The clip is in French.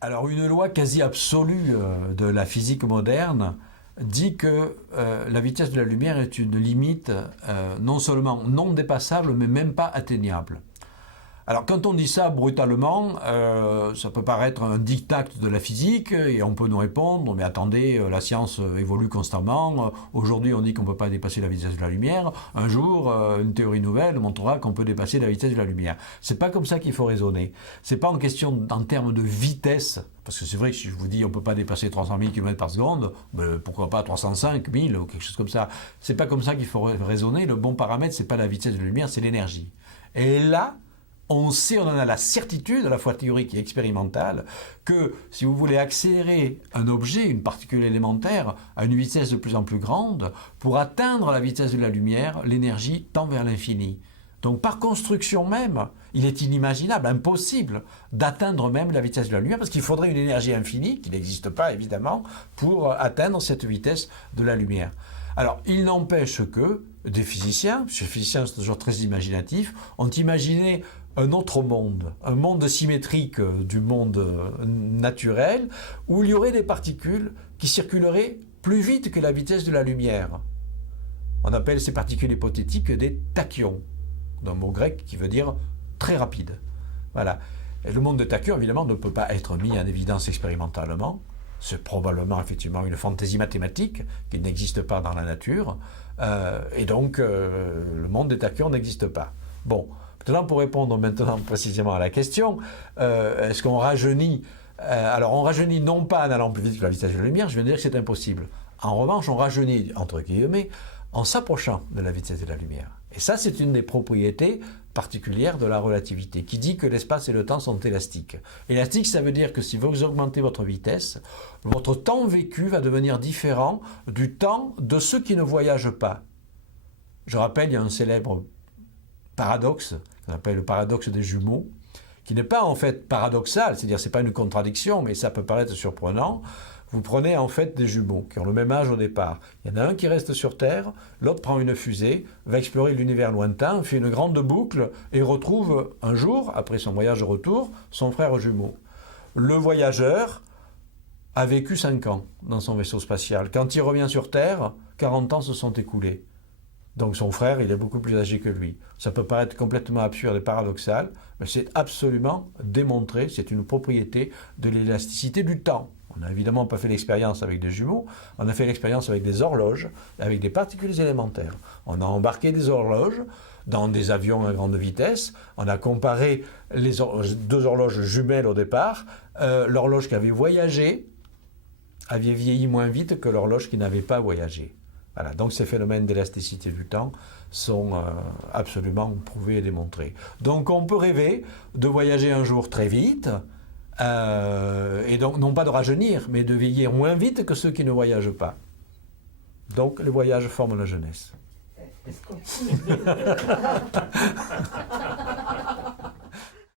Alors, une loi quasi absolue de la physique moderne dit que la vitesse de la lumière est une limite non seulement non dépassable, mais même pas atteignable. Alors quand on dit ça brutalement, ça peut paraître un diktat de la physique et on peut nous répondre, mais attendez, la science évolue constamment, aujourd'hui on dit qu'on ne peut pas dépasser la vitesse de la lumière, un jour une théorie nouvelle montrera qu'on peut dépasser la vitesse de la lumière. C'est pas comme ça qu'il faut raisonner. C'est pas en question en termes de vitesse, parce que c'est vrai que si je vous dis on ne peut pas dépasser 300 000 km par seconde, ben pourquoi pas 305 000 ou quelque chose comme ça. C'est pas comme ça qu'il faut raisonner. Le bon paramètre, c'est pas la vitesse de la lumière, c'est l'énergie. Et là, on sait, on en a la certitude, à la fois théorique et expérimentale, que si vous voulez accélérer un objet, une particule élémentaire, à une vitesse de plus en plus grande, pour atteindre la vitesse de la lumière, l'énergie tend vers l'infini. Donc par construction même, il est inimaginable, impossible d'atteindre même la vitesse de la lumière, parce qu'il faudrait une énergie infinie, qui n'existe pas évidemment, pour atteindre cette vitesse de la lumière. Alors, il n'empêche que des physiciens, parce que les physiciens sont toujours très imaginatifs, ont imaginé un autre monde, un monde symétrique du monde naturel, où il y aurait des particules qui circuleraient plus vite que la vitesse de la lumière. On appelle ces particules hypothétiques des tachyons, d'un mot grec qui veut dire très rapide. Voilà. Et le monde des tachyons, évidemment, ne peut pas être mis en évidence expérimentalement. C'est probablement effectivement une fantaisie mathématique qui n'existe pas dans la nature. Et donc, le monde des tachyons n'existe pas. Bon, maintenant, pour répondre précisément à la question, est-ce qu'on rajeunit alors, on rajeunit non pas en allant plus vite que la vitesse de la lumière, je viens de dire que c'est impossible. En revanche, on rajeunit, entre guillemets, en s'approchant de la vitesse de la lumière. Et ça, c'est une des propriétés particulière de la relativité, qui dit que l'espace et le temps sont élastiques. Élastique, ça veut dire que si vous augmentez votre vitesse, votre temps vécu va devenir différent du temps de ceux qui ne voyagent pas. Je rappelle, il y a un célèbre paradoxe, qu'on appelle le paradoxe des jumeaux, qui n'est pas en fait paradoxal, c'est-à-dire c'est pas une contradiction, mais ça peut paraître surprenant. Vous prenez en fait des jumeaux qui ont le même âge au départ. Il y en a un qui reste sur Terre, l'autre prend une fusée, va explorer l'univers lointain, fait une grande boucle et retrouve un jour, après son voyage de retour, son frère jumeau. Le voyageur a vécu 5 ans dans son vaisseau spatial. Quand il revient sur Terre, 40 ans se sont écoulés. Donc son frère, il est beaucoup plus âgé que lui. Ça peut paraître complètement absurde et paradoxal, mais c'est absolument démontré, c'est une propriété de l'élasticité du temps. On n'a évidemment pas fait l'expérience avec des jumeaux, on a fait l'expérience avec des horloges, avec des particules élémentaires. On a embarqué des horloges dans des avions à grande vitesse, on a comparé les deux horloges jumelles au départ, l'horloge qui avait voyagé avait vieilli moins vite que l'horloge qui n'avait pas voyagé. Voilà, donc ces phénomènes d'élasticité du temps sont absolument prouvés et démontrés. Donc on peut rêver de voyager un jour très vite, et donc non pas de rajeunir, mais de vieillir moins vite que ceux qui ne voyagent pas. Donc les voyages forment la jeunesse. Est-ce qu'on peut